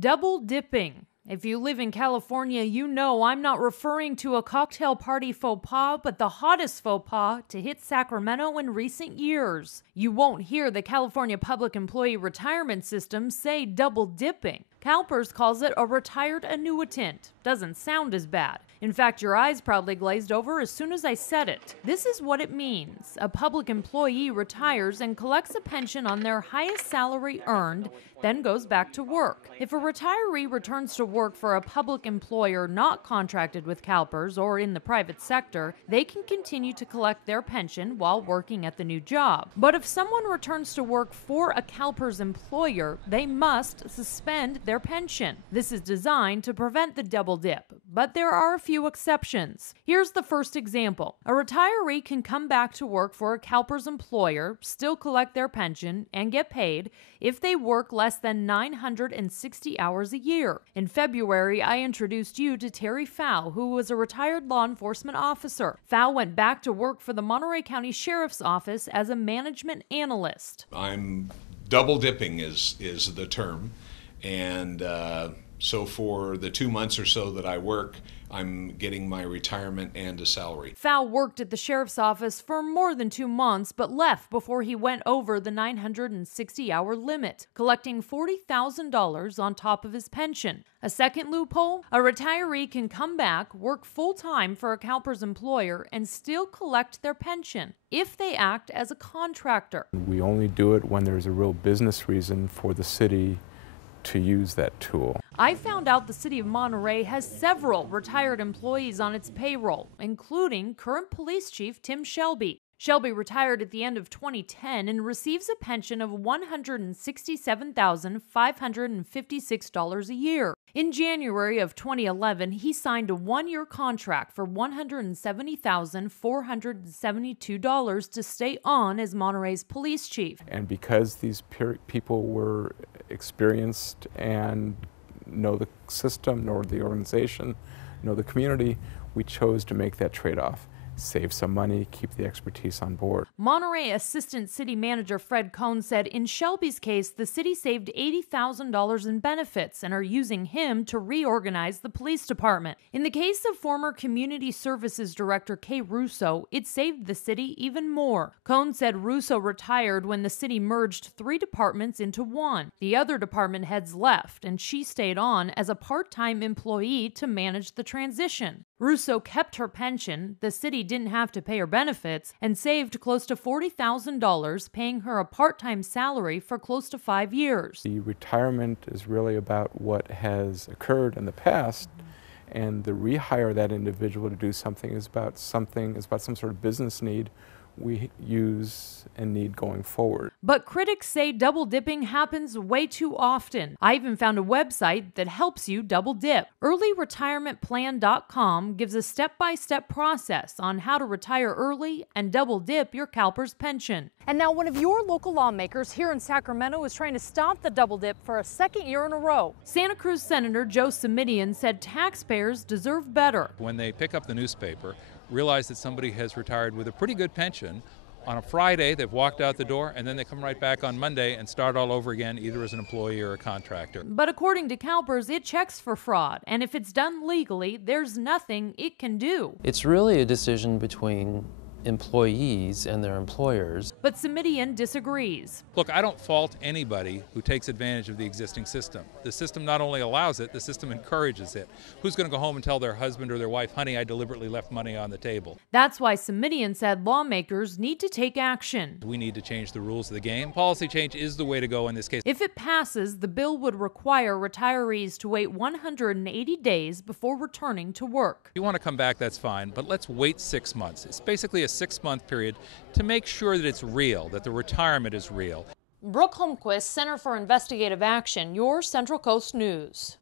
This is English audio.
Double dipping. If you live in California, you know I'm not referring to a cocktail party faux pas, but the hottest faux pas to hit Sacramento in recent years. You won't hear the California Public Employee Retirement System say double dipping. CALPERS calls it a retired annuitant. Doesn't sound as bad. In fact, your eyes probably glazed over as soon as I said it. This is what it means. A public employee retires and collects a pension on their highest salary earned, then goes back to work. If a retiree returns to work for a public employer not contracted with CALPERS or in the private sector, they can continue to collect their pension while working at the new job. But if someone returns to work for a CALPERS employer, they must suspend their pension. This is designed to prevent the double dip, but there are a few exceptions. Here's the first example. A retiree can come back to work for a CALPERS employer, still collect their pension, and get paid if they work less than 960 hours a year. In February, I introduced you to Terry Fow, who was a retired law enforcement officer. Fow went back to work for the Monterey County Sheriff's Office as a management analyst. I'm double dipping is the term. And so for the 2 months or so that I work, I'm getting my retirement and a salary. Fow worked at the sheriff's office for more than 2 months, but left before he went over the 960-hour limit, collecting $40,000 on top of his pension. A second loophole? A retiree can come back, work full-time for a CALPERS employer, and still collect their pension if they act as a contractor. We only do it when there's a real business reason for the city to use that tool. I found out the city of Monterey has several retired employees on its payroll, including current police chief Tim Shelby. Shelby retired at the end of 2010 and receives a pension of $167,556 a year. In January of 2011, he signed a one-year contract for $170,472 to stay on as Monterey's police chief. And because these people were experienced and know the system, know the organization, know the community, we chose to make that trade-off. Save some money, keep the expertise on board. Monterey Assistant City Manager Fred Cohn said in Shelby's case, the city saved $80,000 in benefits and are using him to reorganize the police department. In the case of former Community Services Director Kay Russo, it saved the city even more. Cohn said Russo retired when the city merged 3 departments into one. The other department heads left, and she stayed on as a part-time employee to manage the transition. Russo kept her pension, the city didn't have to pay her benefits, and saved close to $40,000, paying her a part-time salary for close to 5 years. The retirement is really about what has occurred in the past, and the rehire of that individual to do something is about some sort of business need we use and need going forward. But critics say double dipping happens way too often. I even found a website that helps you double dip. EarlyRetirementPlan.com gives a step-by-step process on how to retire early and double dip your CALPERS pension. And now one of your local lawmakers here in Sacramento is trying to stop the double dip for a second year in a row. Santa Cruz Senator Joe Simidian said taxpayers deserve better. When they pick up the newspaper, realize that somebody has retired with a pretty good pension, on a Friday they've walked out the door and then they come right back on Monday and start all over again, either as an employee or a contractor. But according to CALPERS, it checks for fraud, and if it's done legally, there's nothing it can do. It's really a decision between employees and their employers. But Simidian disagrees. Look, I don't fault anybody who takes advantage of the existing system. The system not only allows it, the system encourages it. Who's going to go home and tell their husband or their wife, honey, I deliberately left money on the table? That's why Simidian said lawmakers need to take action. We need to change the rules of the game. Policy change is the way to go in this case. If it passes, the bill would require retirees to wait 180 days before returning to work. If you want to come back, that's fine, but let's wait 6 months. It's basically a 6-month period to make sure that it's real, that the retirement is real. Brooke Holmquist, Center for Investigative Action, your Central Coast News.